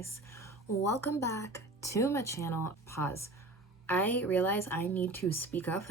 guys, welcome back to my channel. Pause. I realize I need to speak up.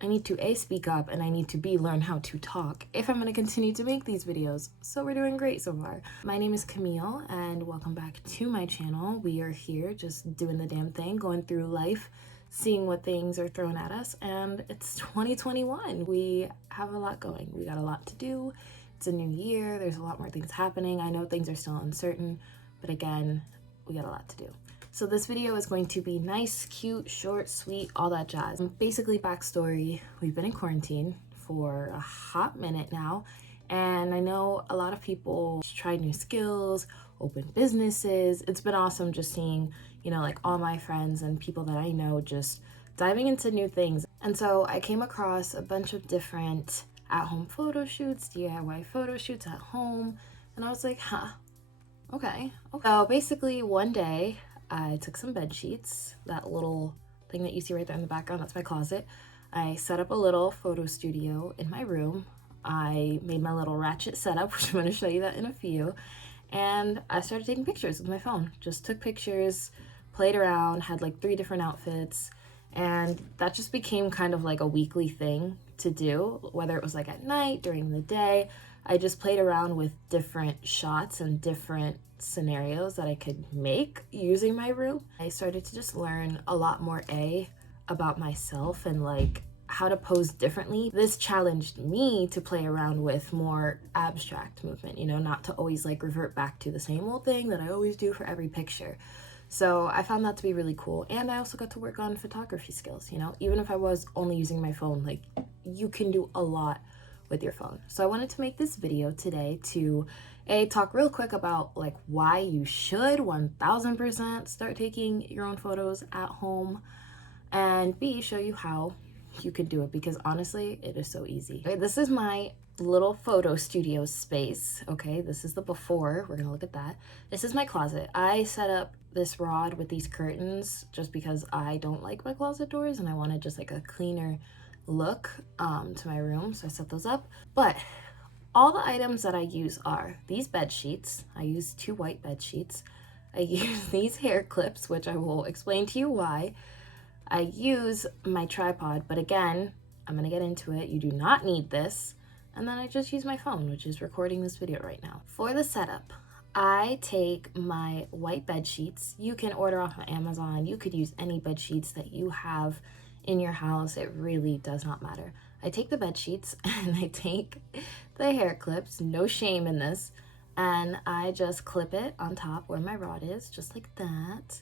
I need to speak up, and I need to learn how to talk if I'm going to continue to make these videos. So we're doing great so far. My name is Kamille and welcome back to my channel. We are here just doing the damn thing, going through life, seeing what things are thrown at us, and it's 2021. We have a lot going. We got a lot to do. It's a new year. There's a lot more things happening. I know things are still uncertain, but again, we got a lot to do. So this video is going to be nice, cute, short, sweet, all that jazz. Basically, backstory, we've been in quarantine for a hot minute now, and I know a lot of people try new skills, open businesses. It's been awesome just seeing, like all my friends and people that I know just diving into new things. And so I came across a bunch of different at-home photo shoots, DIY photo shoots at home, and I was like, okay. So basically one day I took some bed sheets, that little thing that you see right there in the background, that's my closet. I set up a little photo studio in my room. I made my little ratchet setup, which I'm going to show you that in a few, and I started taking pictures with my phone. Just took pictures, played around, had like 3 different outfits, and that just became kind of like a weekly thing to do, whether it was like at night, during the day. I just played around with different shots and different scenarios that I could make using my room. I started to just learn a lot more about myself and like how to pose differently. This challenged me to play around with more abstract movement, not to always like revert back to the same old thing that I always do for every picture. So I found that to be really cool. And I also got to work on photography skills, even if I was only using my phone, like you can do a lot with your phone. So I wanted to make this video today to talk real quick about like why you should 1000% start taking your own photos at home, and B, show you how you could do it, because honestly it is so easy. Okay, this is my little photo studio space. Okay, this is the before. We're gonna look at that. This is my closet. I set up this rod with these curtains just because I don't like my closet doors and I wanted just like a cleaner look to my room, so I set those up. But all the items that I use are these bed sheets. I use 2 white bed sheets. I use these hair clips, which I will explain to you why. I use my tripod, but again, I'm gonna get into it. You do not need this. And then I just use my phone, which is recording this video right now. For the setup, I take my white bed sheets. You can order off of Amazon. You could use any bed sheets that you have in your house. It really does not matter. I take the bed sheets and I take the hair clips, no shame in this, and I just clip it on top where my rod is, just like that,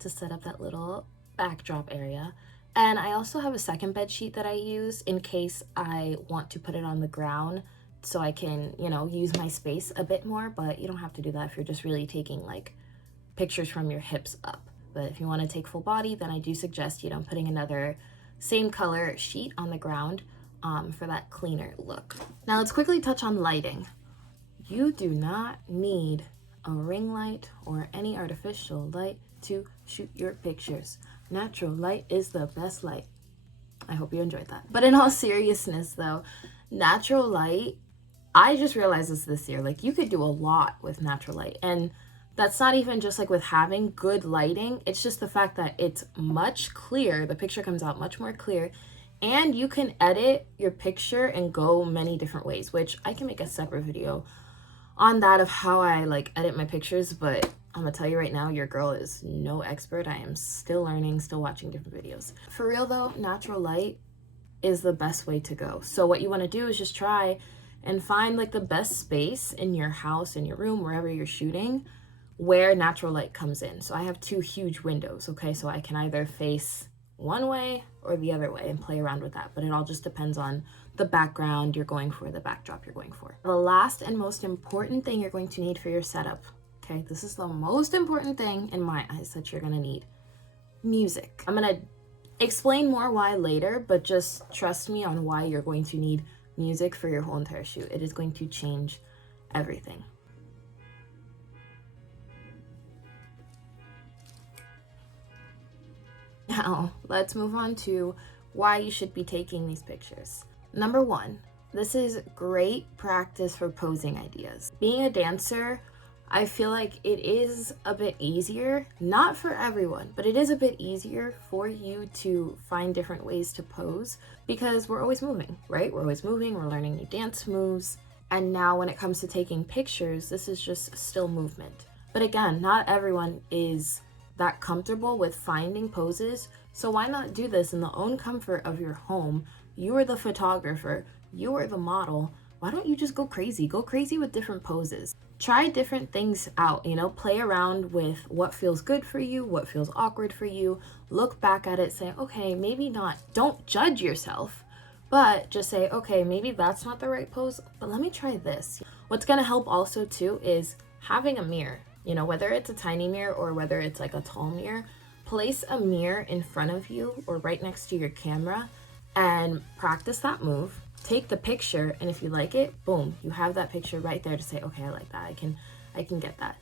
to set up that little backdrop area. And I also have a second bed sheet that I use in case I want to put it on the ground so I can, use my space a bit more, but you don't have to do that if you're just really taking like pictures from your hips up. But if you want to take full body, then I do suggest, putting another same color sheet on the ground for that cleaner look. Now let's quickly touch on lighting. You do not need a ring light or any artificial light to shoot your pictures. Natural light is the best light. I hope you enjoyed that. But in all seriousness though, natural light, I just realized this year, like you could do a lot with natural light. And that's not even just like with having good lighting. It's just the fact that it's much clearer. The picture comes out much more clear, and you can edit your picture and go many different ways, which I can make a separate video on that of how I like edit my pictures. But I'm gonna tell you right now, your girl is no expert. I am still learning, still watching different videos. For real though, natural light is the best way to go. So what you want to do is just try and find like the best space in your house, in your room, wherever you're shooting, where natural light comes in. So I have 2 huge windows, okay? So I can either face one way or the other way and play around with that, but it all just depends on the background you're going for, the backdrop you're going for. The last and most important thing you're going to need for your setup, okay? This is the most important thing in my eyes that you're gonna need: music. I'm gonna explain more why later, but just trust me on why you're going to need music for your whole entire shoot. It is going to change everything. Now, let's move on to why you should be taking these pictures. Number 1, this is great practice for posing ideas. Being a dancer, I feel like it is a bit easier, not for everyone, but it is a bit easier for you to find different ways to pose because we're always moving, right? We're always moving, we're learning new dance moves. And now when it comes to taking pictures, this is just still movement. But again, not everyone is that comfortable with finding poses. So why not do this in the own comfort of your home? You are the photographer, you are the model. Why don't you just go crazy? Go crazy with different poses. Try different things out, play around with what feels good for you, what feels awkward for you. Look back at it, say, okay, maybe not. Don't judge yourself, but just say, okay, maybe that's not the right pose, but let me try this. What's gonna help also too is having a mirror, whether it's a tiny mirror or whether it's like a tall mirror, place a mirror in front of you or right next to your camera and practice that move. Take the picture, and if you like it, boom, you have that picture right there to say, okay, I like that, I can get that.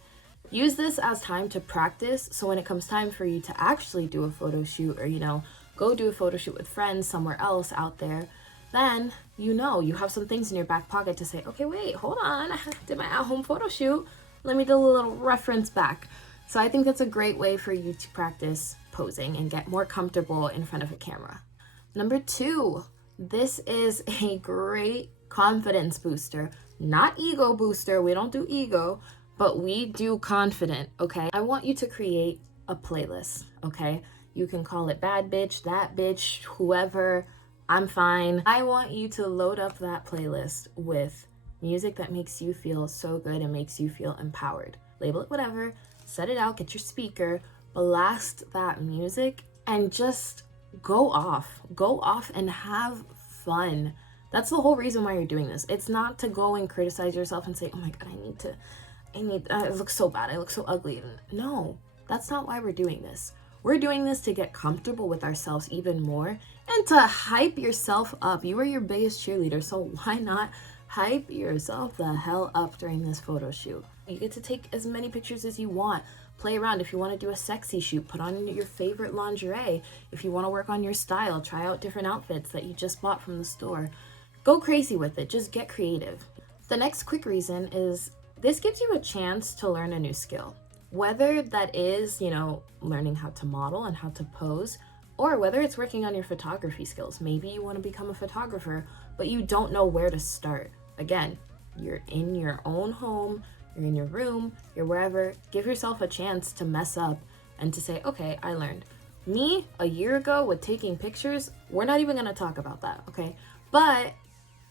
Use this as time to practice, so when it comes time for you to actually do a photo shoot or, go do a photo shoot with friends somewhere else out there, then you have some things in your back pocket to say, okay, wait, hold on, I did my at-home photo shoot. Let me do a little reference back. So I think that's a great way for you to practice posing and get more comfortable in front of a camera. Number 2, this is a great confidence booster, not ego booster. We don't do ego, but we do confident, okay? I want you to create a playlist, okay? You can call it bad bitch, that bitch, whoever, I'm fine. I want you to load up that playlist with music that makes you feel so good and makes you feel empowered. Label it whatever, set it out, get your speaker, blast that music, and just go off and have fun. That's the whole reason why you're doing this. It's not to go and criticize yourself and say, oh my god, it looks so bad, I look so ugly. No, that's not why we're doing this. We're doing this to get comfortable with ourselves even more and to hype yourself up. You are your biggest cheerleader, so why not hype yourself the hell up during this photo shoot? You get to take as many pictures as you want. Play around. If you want to do a sexy shoot, put on your favorite lingerie. If you want to work on your style, try out different outfits that you just bought from the store. Go crazy with it. Just get creative. The next quick reason is this gives you a chance to learn a new skill. Whether that is, learning how to model and how to pose, or whether it's working on your photography skills. Maybe you want to become a photographer, but you don't know where to start. Again, you're in your own home, you're in your room, you're wherever. Give yourself a chance to mess up and to say, okay, I learned. Me, a year ago with taking pictures, we're not even going to talk about that, okay? But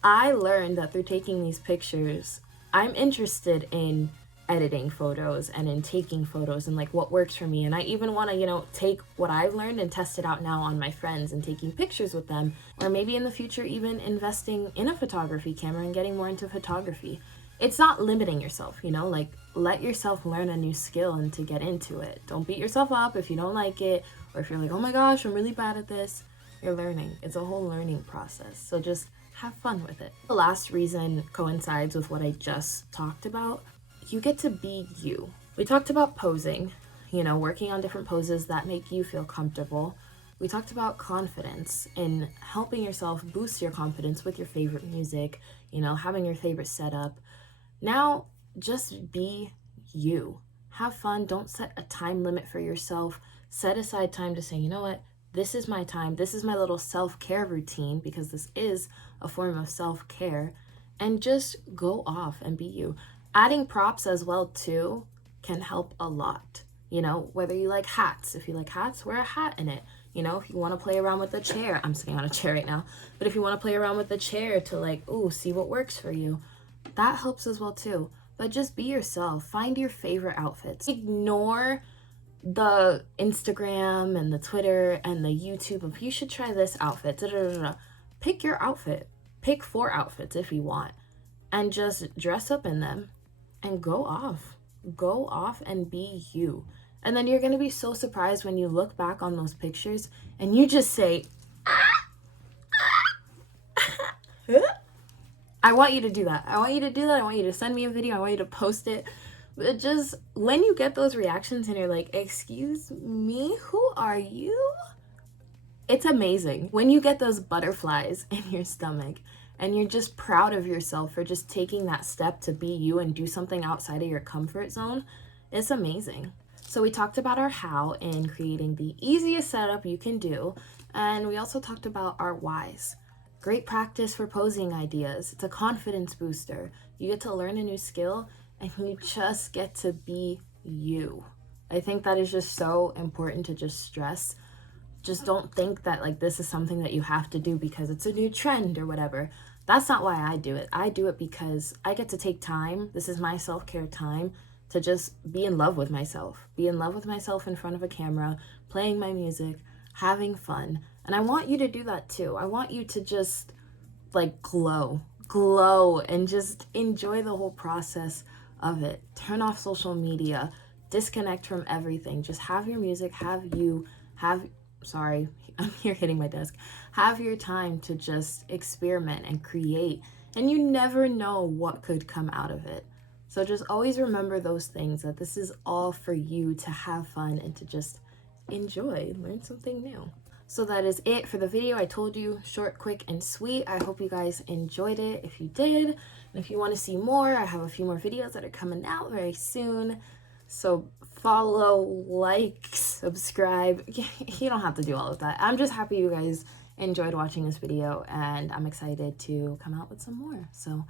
I learned that through taking these pictures, I'm interested in editing photos and in taking photos and like what works for me. And I even want to, take what I've learned and test it out now on my friends and taking pictures with them, or maybe in the future even investing in a photography camera and getting more into photography. It's not limiting yourself, let yourself learn a new skill and to get into it. Don't beat yourself up if you don't like it, or if you're like, oh my gosh, I'm really bad at this. You're learning. It's a whole learning process. So just have fun with it. The last reason coincides with what I just talked about. You get to be you. We talked about posing, working on different poses that make you feel comfortable. We talked about confidence and helping yourself boost your confidence with your favorite music, having your favorite setup. Now, just be you. Have fun. Don't set a time limit for yourself. Set aside time to say, you know what? This is my time. This is my little self-care routine, because this is a form of self-care. And just go off and be you. Adding props as well too can help a lot. Whether you like hats. If you like hats, wear a hat in it. If you want to play around with the chair, I'm sitting on a chair right now, but if you want to play around with the chair to see what works for you, that helps as well too. But just be yourself. Find your favorite outfits. Ignore the Instagram and the Twitter and the YouTube of you should try this outfit. Da, da, da, da. Pick your outfit. Pick 4 outfits if you want, and just dress up in them and go off. Go off and be you. And then you're going to be so surprised when you look back on those pictures and you just say, I want you to do that. I want you to send me a video. I want you to post it. But just when you get those reactions and you're like, excuse me, who are you? It's amazing. When you get those butterflies in your stomach and you're just proud of yourself for just taking that step to be you and do something outside of your comfort zone, it's amazing. So we talked about our how in creating the easiest setup you can do, and we also talked about our whys. Great practice for posing ideas. It's a confidence booster. You get to learn a new skill and you just get to be you. I think that is just so important to just stress. Just don't think that like this is something that you have to do because it's a new trend or whatever. That's not why I do it. I do it because I get to take time. This is my self-care time to just be in love with myself. Be in love with myself in front of a camera, playing my music, having fun. And I want you to do that too. I want you to just like glow and just enjoy the whole process of it. Turn off social media, disconnect from everything. Just have your music, sorry, I'm here hitting my desk. Have your time to just experiment and create, and you never know what could come out of it. So just always remember those things, that this is all for you to have fun and to just enjoy, learn something new. So that is it for the video. I told you, short, quick, and sweet. I hope you guys enjoyed it. If you did, and if you want to see more, I have a few more videos that are coming out very soon. So follow, like, subscribe. You don't have to do all of that. I'm just happy you guys enjoyed watching this video, and I'm excited to come out with some more. So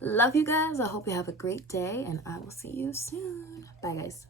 love you guys. I hope you have a great day, and I will see you soon. Bye, guys.